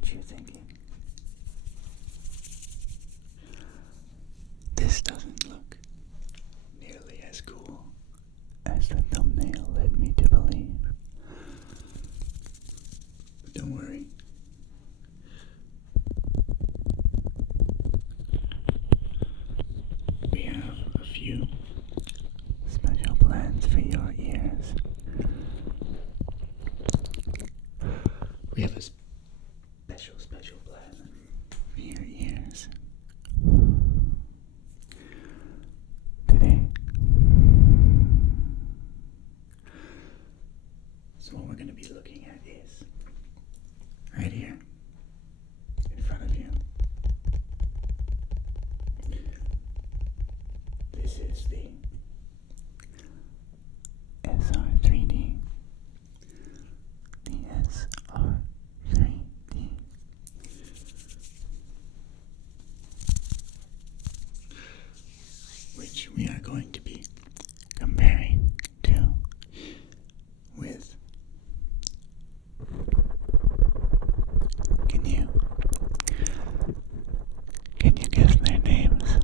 what you're thinking. This doesn't look nearly as cool as the thumbnail led me to believe. But don't worry. We have a few special plans for your ears. We have a special plan for your ears. Today. So what we're going to be looking at is right here in front of you. This is the SR3D. The SR3D. Which we are going to be comparing to with. Can you guess their names?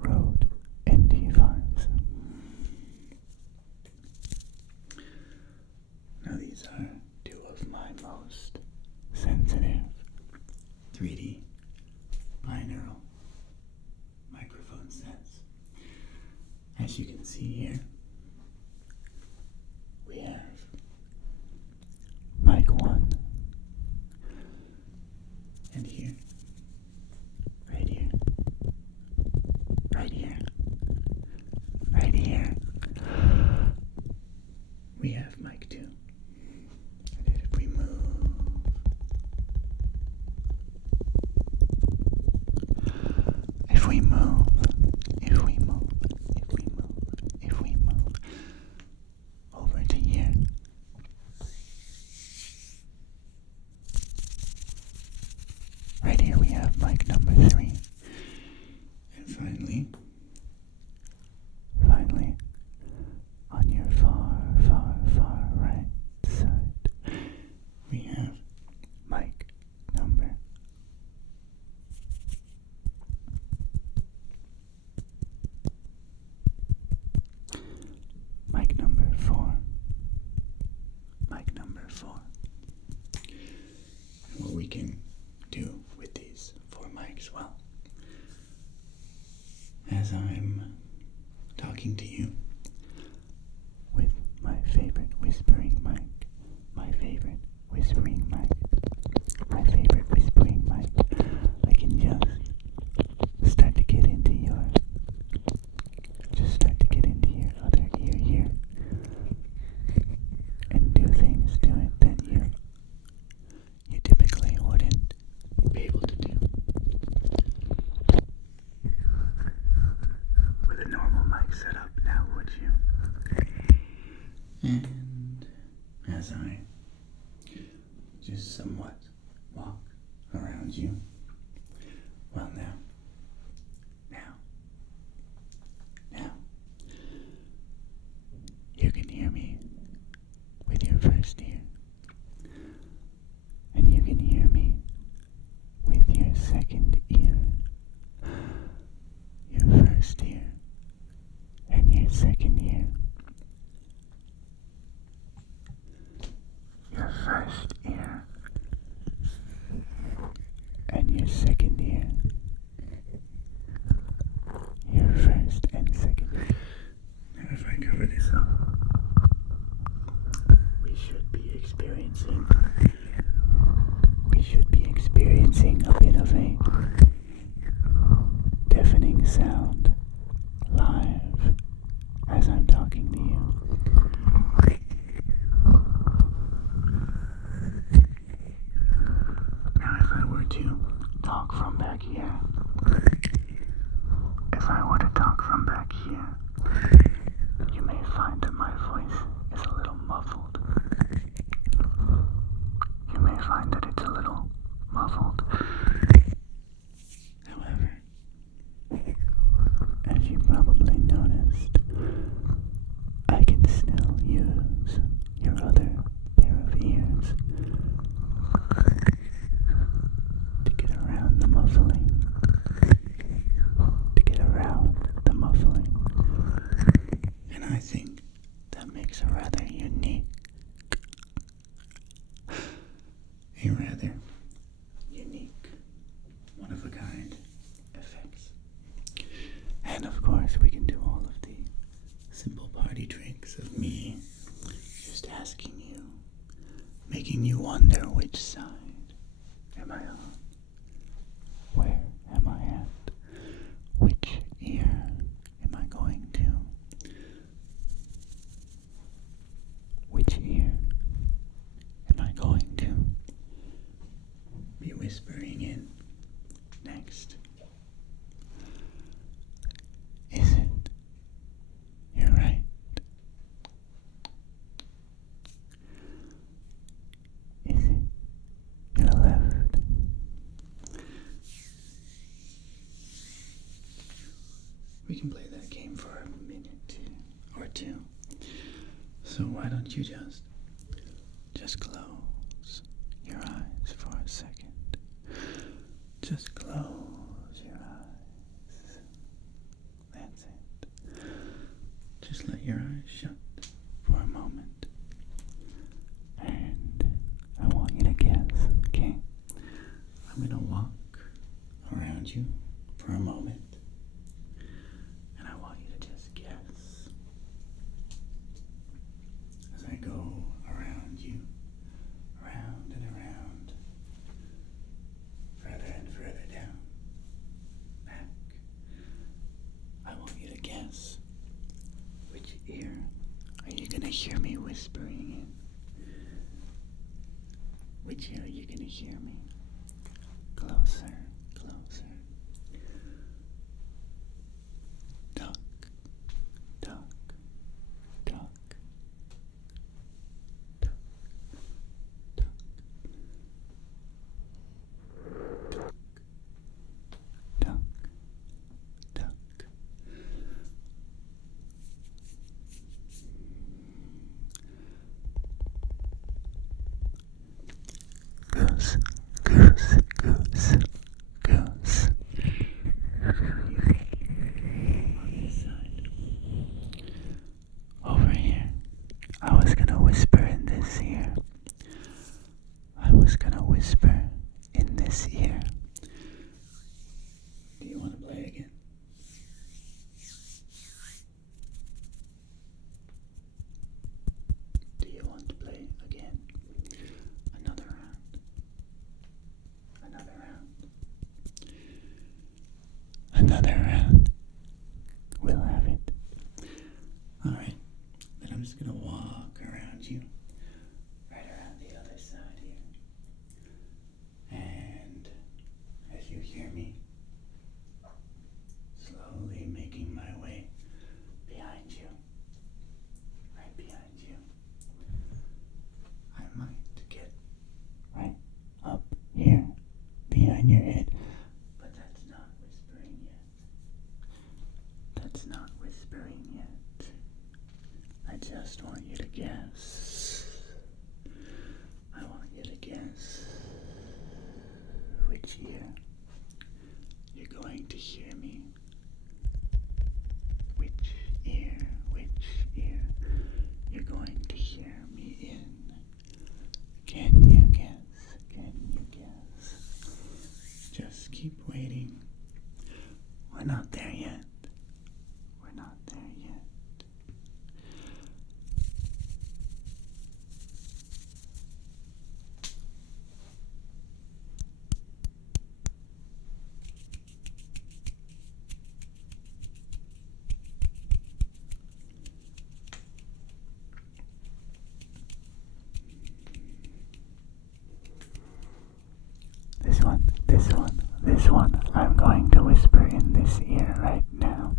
Rode NT5s. Now these are two of my most sensitive 3D binaural microphone sets. As you can see here, we have mic 1, and here, right here, right here, right here, we have mic 2. And if we move, if we move, if we move, if we move, if we move over to here, right here we have mic number 3. And finally, on your far right side, we have mic number 4. Mic number 4. And what we can do with these 4 mics, well, as I'm talking to you with my favorite whispering mic, I can just start to get into your other ear here and do things to it that you typically wouldn't be able to do with a normal mic setup, now would you? And as I just somewhat walk around you, well now, you can hear me with your first ear, and you can hear me with your second ear, your first ear, and your second ear, your first ear, and your second ear, your first and second. Now if I cover this up, we should be experiencing a bit of a deafening sound live as I'm talking to you. Now if I were to talk from back here, you may find that my voice is a little muffled. However, as you probably noticed, I can still use your other a rather unique, one-of-a-kind effects. And of course, we can do all of the simple party tricks of me just asking you, making you wonder which side am I on? Where am I at? Which ear am I going to? Which ear am I going to be whispering in next? Is it your right? Is it your left? We can play that game for a minute or two. So why don't you just close your eyes for a second. Just close your eyes. That's it. Just let your eyes shut for a moment. And I want you to guess, okay? I'm gonna walk around you for a moment. And I want you to just guess as I go around you, around and around, further and further down, back. I want you to guess which ear are you gonna hear me whispering in? Which ear are you gonna hear me? Closer, closer. Duck, duck, duck, duck, duck, duck, duck, duck. Goose, goose, goose, goose. On this side. Over here. I was gonna whisper in this ear. I was gonna whisper in this ear. Do you want to play again? Do you want to play again? Another round. Another round. Another round. We'll have it. Alright. Then I'm just gonna walk around you. Right around the other side here. And as you hear me slowly making my way behind you, right behind you, I might get right up here behind your head. But that's not whispering yet. That's not whispering yet. I just want you to guess. I want you to guess which ear you're going to hear me. Which ear you're going to hear me in. Can you guess? Can you guess? Just keep waiting. We're not there yet. We're not there yet. This one, I'm going to whisper in this ear right now.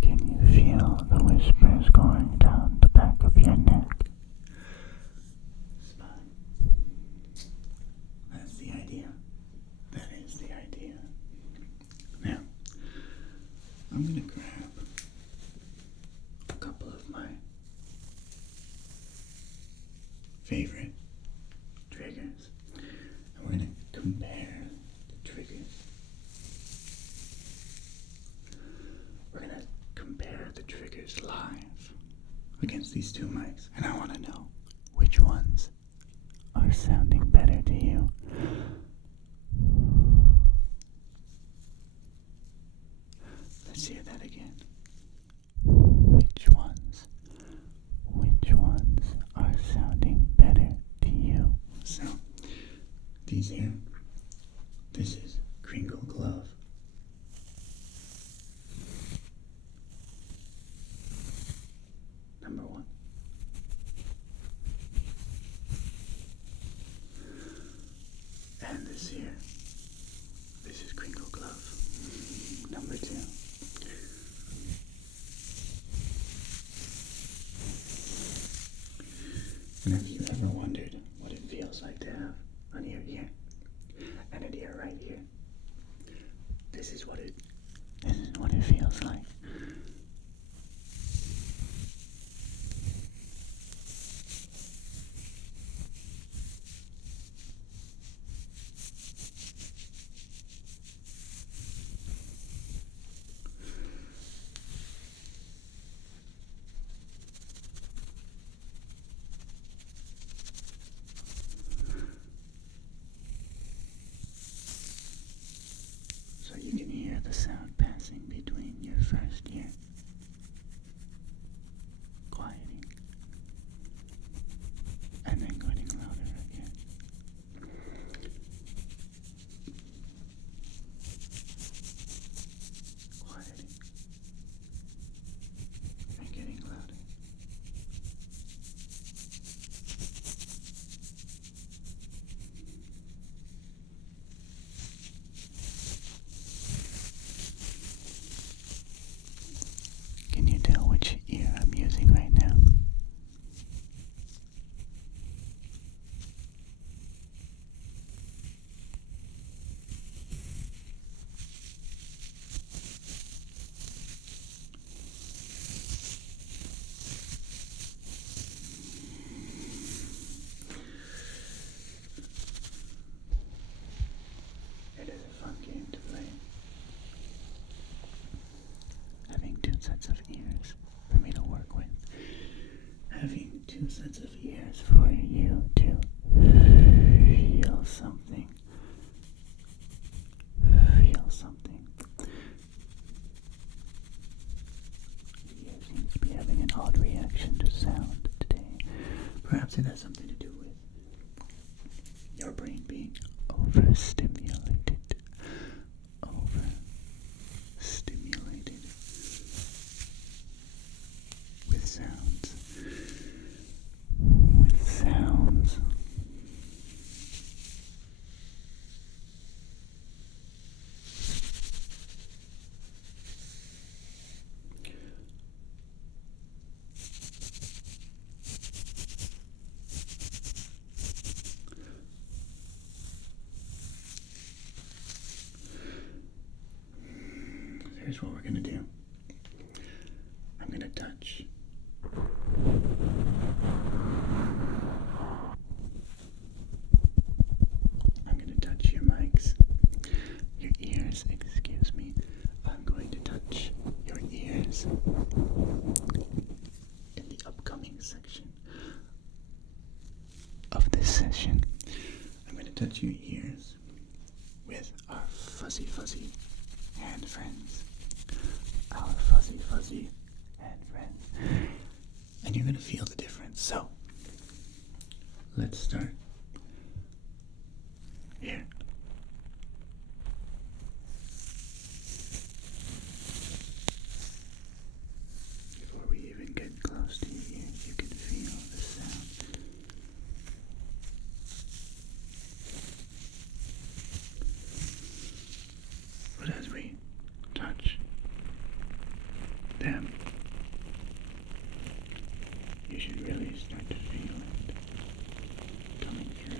Can you feel the whispers going down the back of your neck? Spine. That's the idea. That is the idea. Now, I'm going to grab a couple of my favorite triggers. And we're going to compare the triggers. We're going to compare the triggers live. against these two mics, and I want to know which ones are sounding better to you. Let's hear that again. Which ones are sounding better to you? So, these here, this is Crinkle Glove. Number one. And this here, this is Crinkle Glove. Number two. And have you ever wondered what it feels like to have an ear here and an ear right here? This is what it feels like. So you can hear the sound passing between your first ear, quieting, and then getting louder again. Quieting, and getting louder. Can you tell which ear I'm using right now? It is a fun game to play. Having two sets of ears for me to work with. Having two sets of ears for you to feel something. Feel something. You seem to be having an odd reaction to sound today. Perhaps it has something to do with your brain being overstimulated. Overstimulated with sounds. With sounds. Here's what we're going to do. I'm going to touch. I'm going to touch your mics. Your ears, excuse me. I'm going to touch your ears in the upcoming section of this session. I'm going to touch your ears with our fuzzy hand friends. Our fuzzy hand friends. And you're going to feel the difference. So, let's start here. Before we even get close to your ears, you can feel the sound. But as we touch them, you should really start to feel it coming through.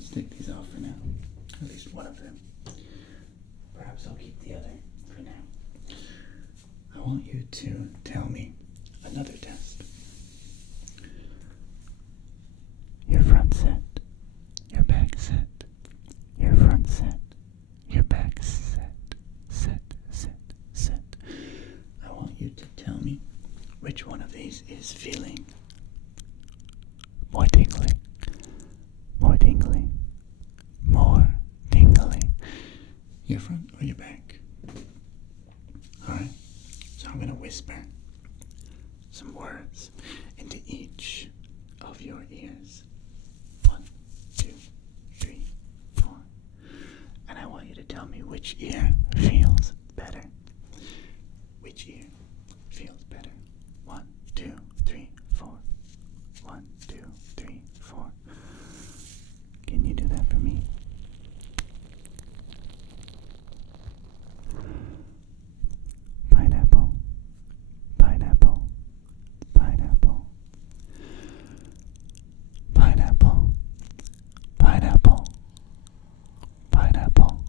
Let's take these off for now. At least one of them. Perhaps I'll keep the other for now. I want you to tell me another test. Your front set, your back set, your front set, your back set, set. I want you to tell me which one of these is feeling more tingly, more tingly, more tingly. Your front or your back? Alright, so I'm going to whisper some words into each of your ears. 1, 2, 3, 4. And I want you to tell me which ear feels better. Which ear feels better? 1, 2, 3, 4. 1, 2, 3, 4. Can you do that for me? Pineapple, pineapple, pineapple, pineapple, pineapple, pineapple.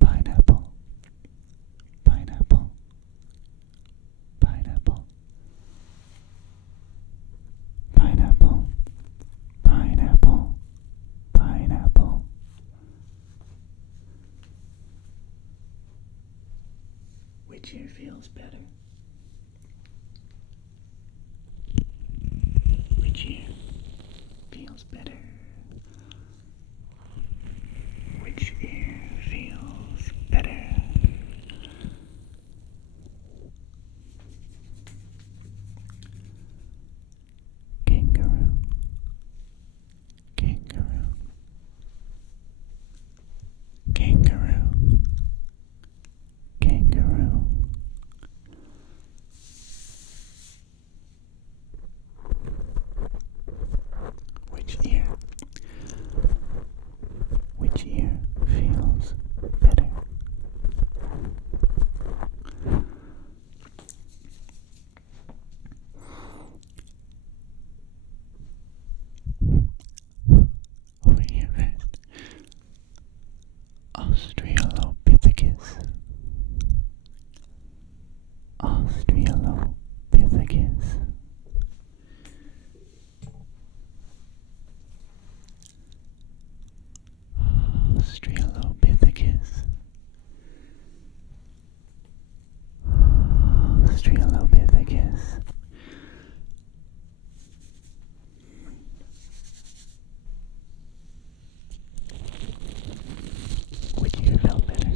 Pineapple, pineapple, pineapple, pineapple, pineapple, pineapple. Which ear feels better? Which ear feels better? Which ear feels better? Kangaroo, kangaroo, kangaroo, kangaroo. Which ear? Which ear feels better? Over here first. Australopithecus. Australopithecus. Australopithecus. Australopithecus. Which ear felt better?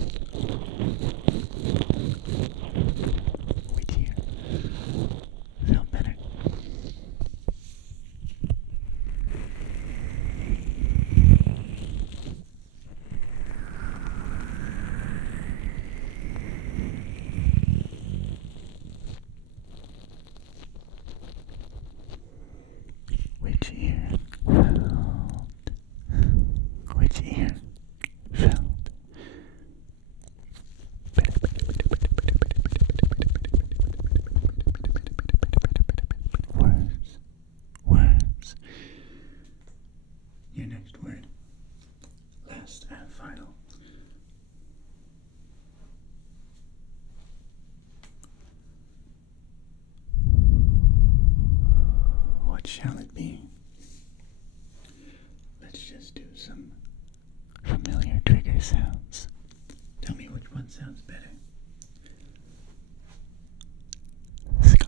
Which ear felt better? Which ear felt? Which ear felt? Words, words. Your next word. Last and final. What shall it be? Let's just do some familiar trigger sounds. Tell me which one sounds better. Ska,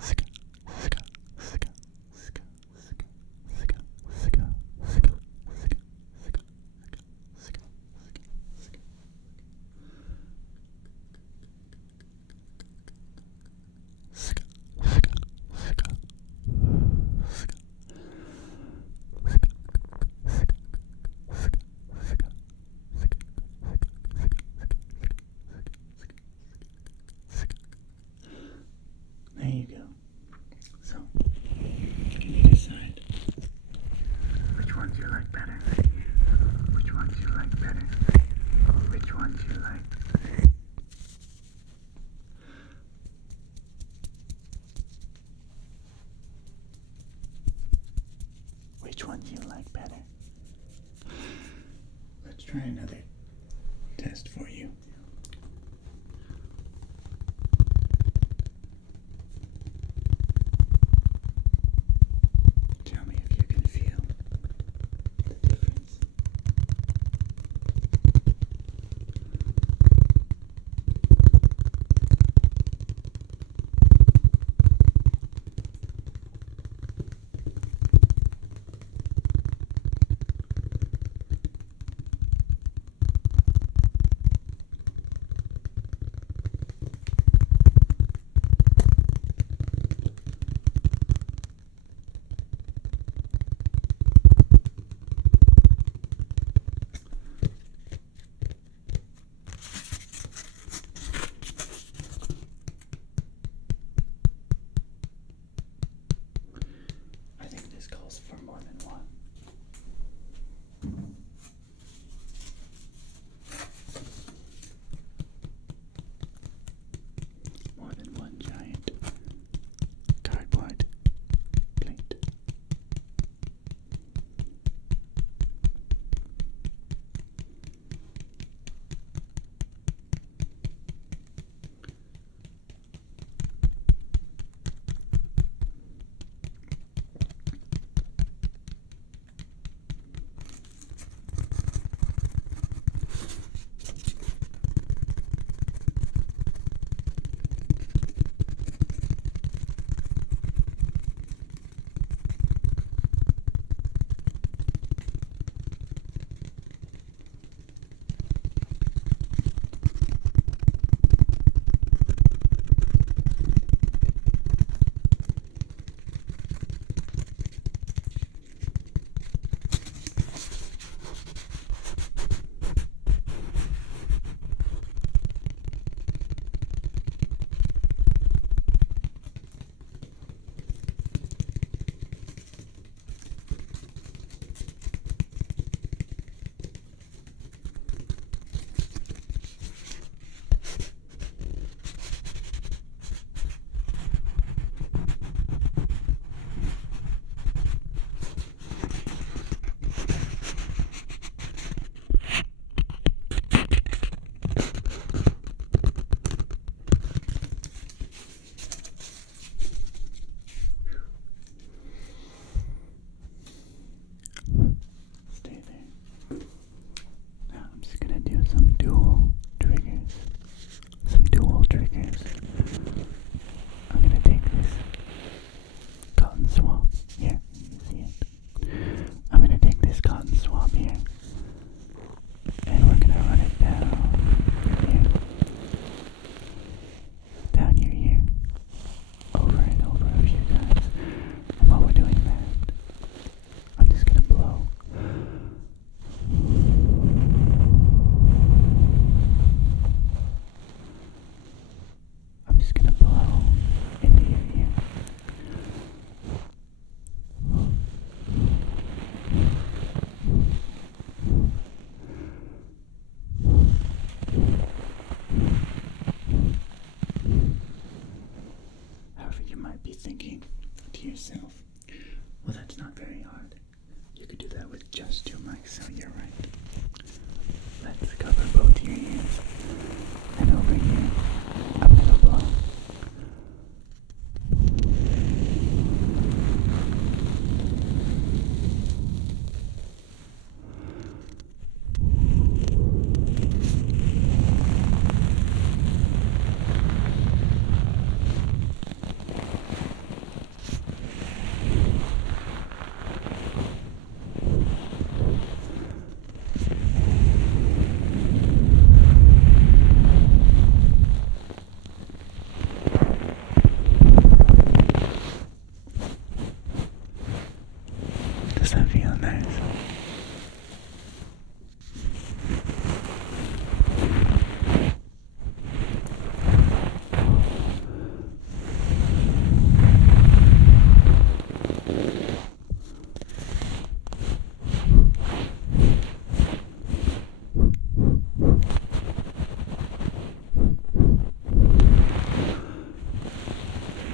ska, ska, ska, ska, ska, ska, ska, ska, ska, ska, ska, ska. Ska, ska, ska. look better. Let's try another test for you. Tell me if you can feel the difference. I think this calls for more than one. More than one giant cardboard plate. Stay there. Now I'm just gonna do some dual triggers. I'm gonna take this cotton swab here. You see it? I'm gonna take this cotton swab here, and we're gonna run it down your ear, over and over a few times. And while we're doing that, I'm just gonna blow. I'm just gonna blow into your ear. However, you might be thinking to yourself, well, that's not very hard. You could do that with just two mics, so you're right. Let's cover both your ears. And over here, I'm gonna blow. Does that feel nice?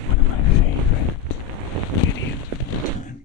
One of my favorite videos of all time.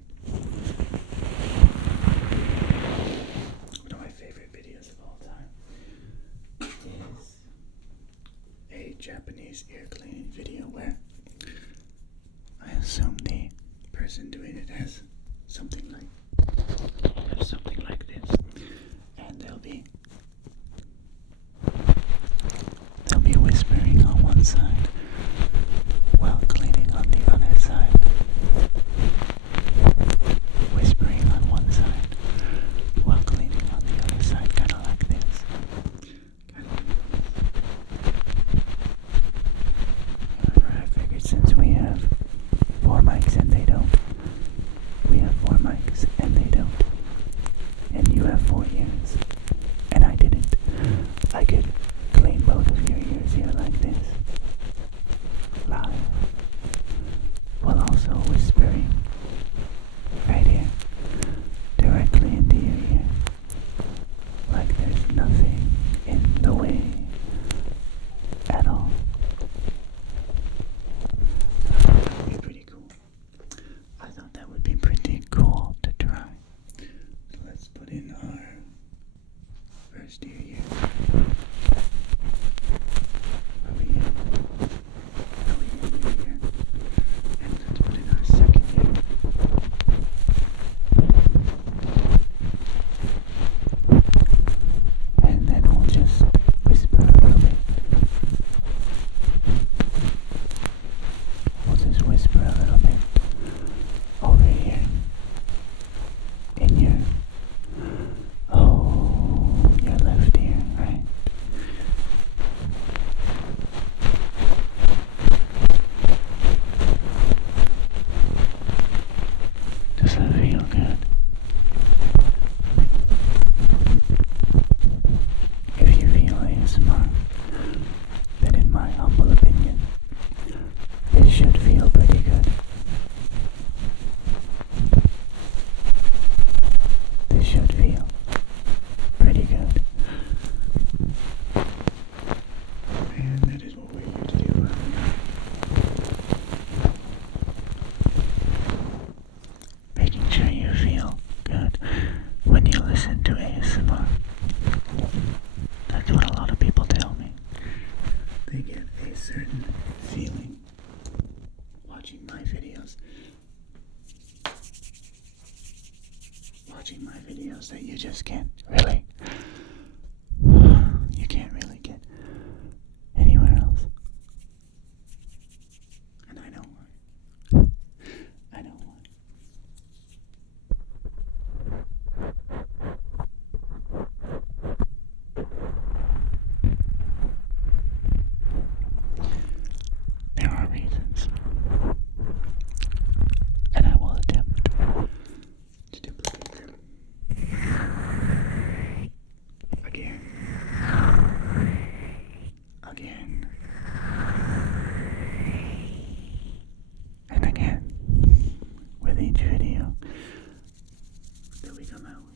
watching my videos that you just can't really, you can't really get anywhere else. And I know why. I know why. There are reasons, and I will attempt to duplicate them again, and again with each video that we come out with.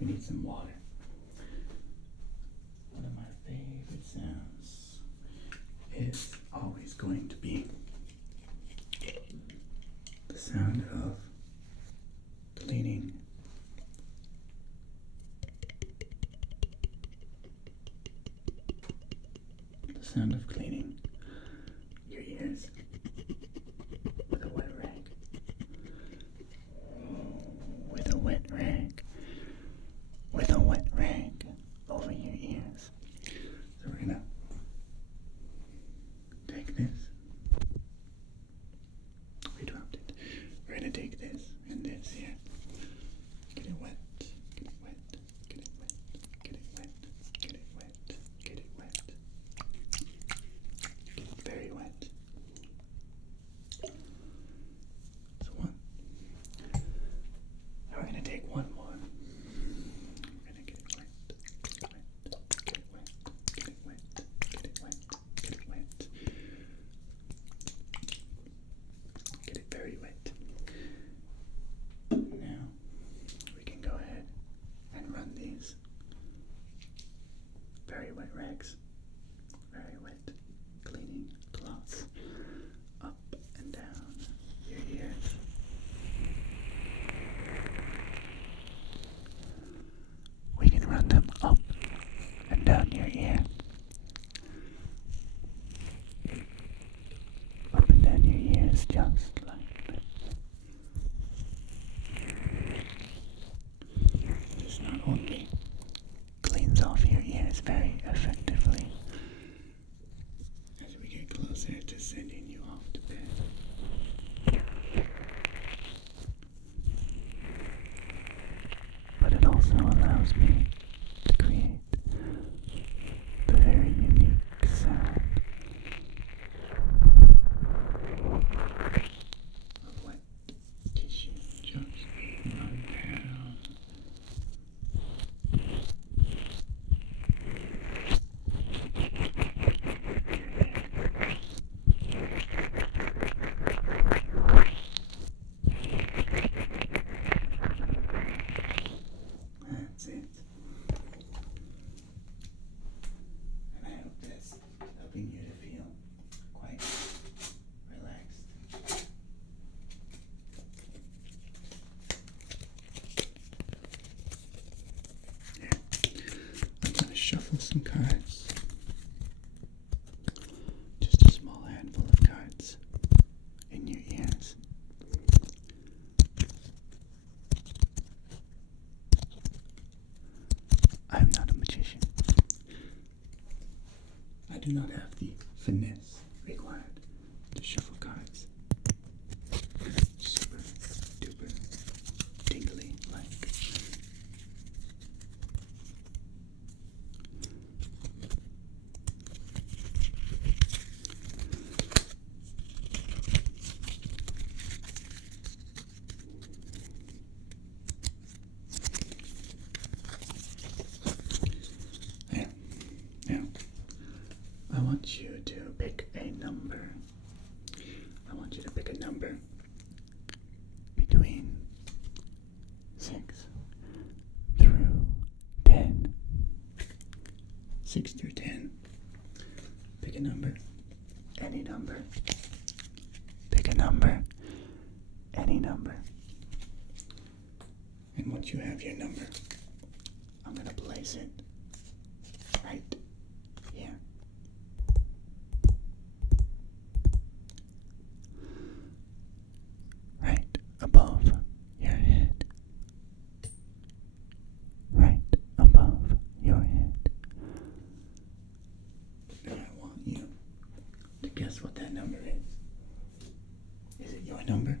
We need some water. One of my favorite sounds is always going to be the sound of cleaning. The sound of cleaning your ears with a wet rag. With a wet rag. With a wet rag over your ears. So we're gonna take this. We dropped it. We're gonna take this and this here. Get it wet. Get it wet. Get it wet. Get it wet. Get it wet. Get it wet. Get it very wet. So one. Now we're gonna take one more. We're gonna get it wet. Get it wet. Get it wet. Get it wet. Get it wet. Get it very wet. Now we can go ahead and run these very wet rags, very wet cleaning cloths up and down your ears. We can run them up and down your ear. Up and down your ears just like this. This not only cleans off your ears very effectively as we get closer to sending you off to bed, but it also allows me to create the very unique sound of wet tissue just being run down. That's it. And I hope that's helping you to feel quite relaxed. Here, I'm going to shuffle some cards. Just a small handful of cards in your ears. I'm not a magician. I do not have the finesse required to shuffle cards. Super duper tingly like. There. Now, I want you to pick a 6 through 10. Pick a number. Any number. Pick a number. Any number. And once you have your number, I'm going to place it right here. Right above your head. Right above your head. Now I want you to guess what that number is. Is it your number?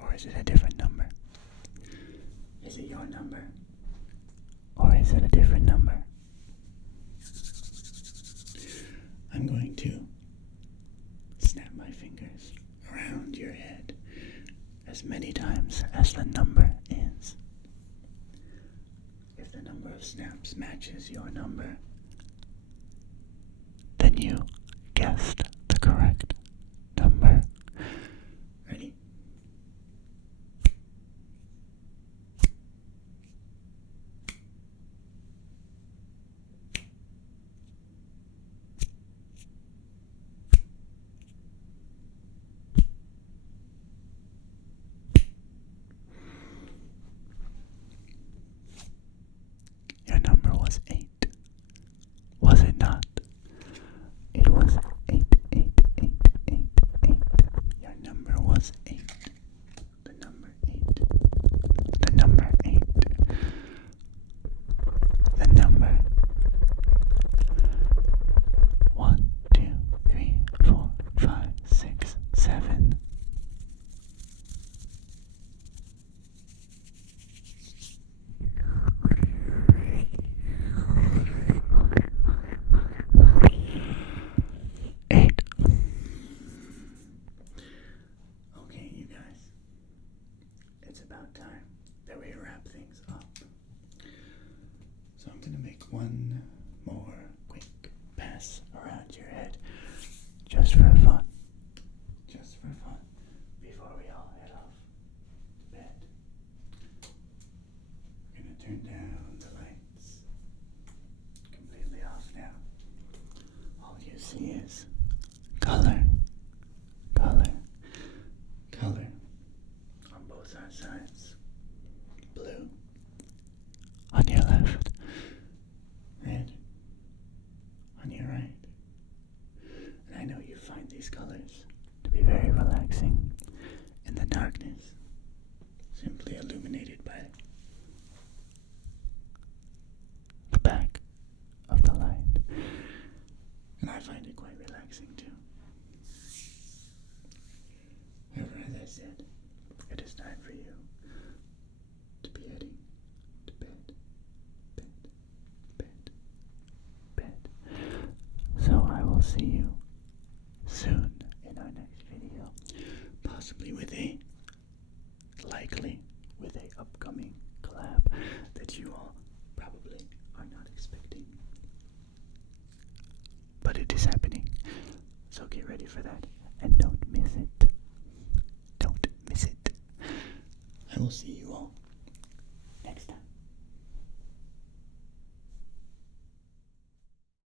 Or is it a different number? Is it your number? Or is it a different number? I'm going to snap my fingers around your head as many times as the number is. If the number of snaps matches your number, then you guessed the correct number. Ready? Your number was 8. Was it not? It was 8, 8, 8, 8, 8. Your number was 8. The number 8. The number 8. The number 1, 2, 3, 4, 5, 6, 7. Okay, you guys, it's about time that we wrap things up. So I'm going to make one more quick pass around your head, just for fun. Just for fun, before we all head off to bed. We're going to turn down